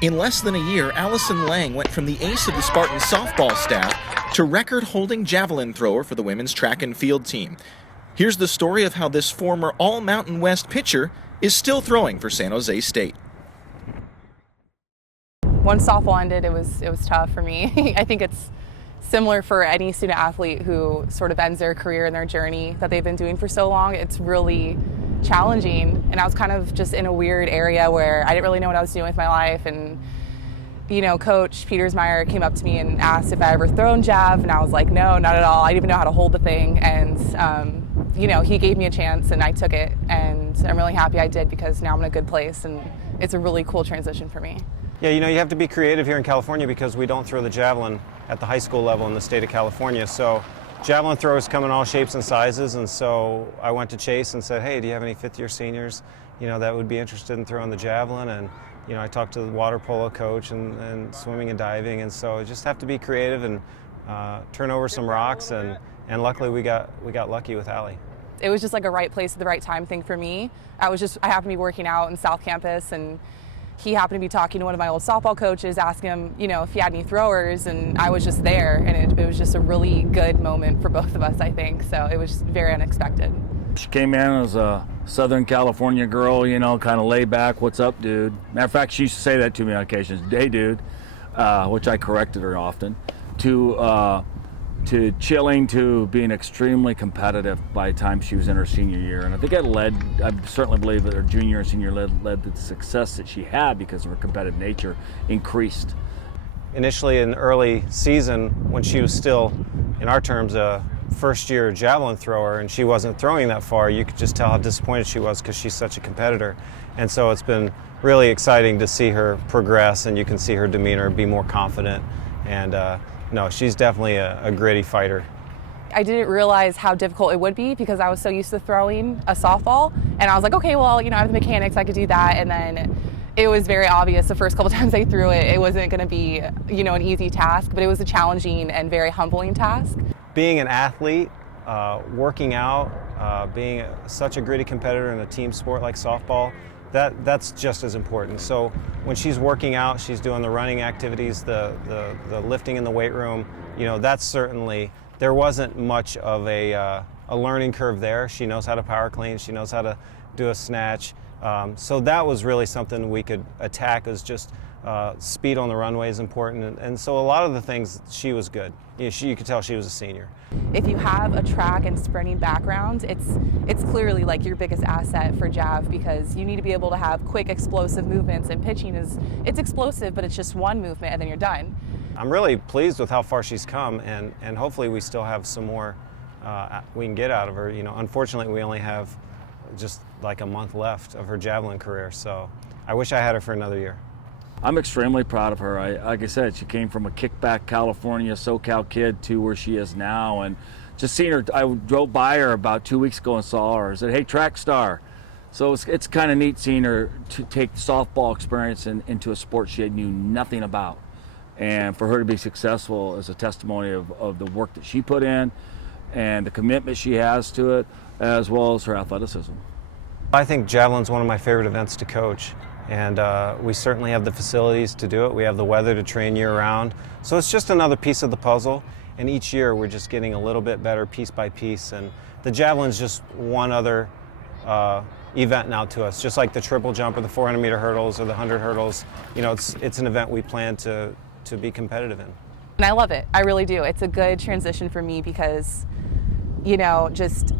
In less than a year, Allison Lang went from the ace of the Spartans softball staff to record-holding javelin thrower for the women's track and field team. Here's the story of how this former All-Mountain West pitcher is still throwing for San José State. Once softball ended, it was tough for me. I think it's similar for any student athlete who sort of ends their career and their journey that they've been doing for so long. It's really challenging, and I was kind of just in a weird area where I didn't really know what I was doing with my life. And Coach Petersmeyer came up to me and asked if I ever thrown jav, and I was like, no, not at all. I didn't even know how to hold the thing. And he gave me a chance, and I took it, and I'm really happy I did, because now I'm in a good place, and it's a really cool transition for me. Yeah, you have to be creative here in California because we don't throw the javelin at the high school level in the state of California. So javelin throwers come in all shapes and sizes, and so I went to Chase and said, hey, do you have any fifth-year seniors that would be interested in throwing the javelin? And I talked to the water polo coach and swimming and diving, and so I just have to be creative and turn over some rocks, and luckily we got lucky with Allie. It was just like a right place at the right time thing for me. I happened to be working out in South Campus, and he happened to be talking to one of my old softball coaches, asking him, if he had any throwers, and I was just there, and it was just a really good moment for both of us, I think. So it was very unexpected. She came in as a Southern California girl, kind of laid back, what's up, dude? Matter of fact, she used to say that to me on occasions, hey, dude, which I corrected her often, to chilling to being extremely competitive by the time she was in her senior year. And I think I certainly believe that her junior and senior led to the success that she had because of her competitive nature increased. Initially in the early season, when she was still, in our terms, a first-year javelin thrower, and she wasn't throwing that far, you could just tell how disappointed she was because she's such a competitor. And so it's been really exciting to see her progress, and you can see her demeanor be more confident. And no, she's definitely a gritty fighter. I didn't realize how difficult it would be because I was so used to throwing a softball, and I was like, okay, well, I have the mechanics, I could do that. And then it was very obvious the first couple times I threw it, it wasn't going to be, an easy task, but it was a challenging and very humbling task. Being an athlete, working out, being such a gritty competitor in a team sport like softball, that's just as important. So when she's working out, she's doing the running activities, the lifting in the weight room, that's certainly, there wasn't much of a learning curve there. She knows how to power clean, she knows how to do a snatch. So that was really something we could attack, as just speed on the runway is important. And so a lot of the things, she was good. You could tell she was a senior. If you have a track and sprinting background, it's clearly like your biggest asset for jav, because you need to be able to have quick, explosive movements, and pitching it's explosive, but it's just one movement and then you're done. I'm really pleased with how far she's come, and hopefully we still have some more we can get out of her. Unfortunately, we only have just like a month left of her javelin career, so I wish I had her for another year. I'm extremely proud of her. Like I said, she came from a kickback California SoCal kid to where she is now, and just seeing her, I drove by her about 2 weeks ago and saw her. I said, hey, track star. So it's kind of neat seeing her to take softball experience into a sport she knew nothing about. And for her to be successful is a testimony of the work that she put in and the commitment she has to it, as well as her athleticism. I think javelin's one of my favorite events to coach. And we certainly have the facilities to do it. We have the weather to train year-round. So it's just another piece of the puzzle. And each year we're just getting a little bit better piece by piece. And the javelin's just one other event now to us, just like the triple jump or the 400-meter hurdles or the 100 hurdles. It's an event we plan to be competitive in. And I love it. I really do. It's a good transition for me because, just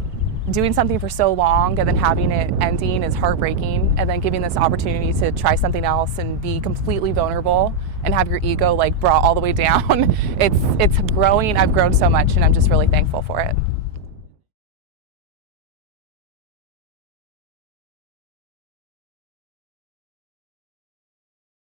doing something for so long and then having it ending is heartbreaking, and then giving this opportunity to try something else and be completely vulnerable and have your ego brought all the way down. It's growing. I've grown so much, and I'm just really thankful for it.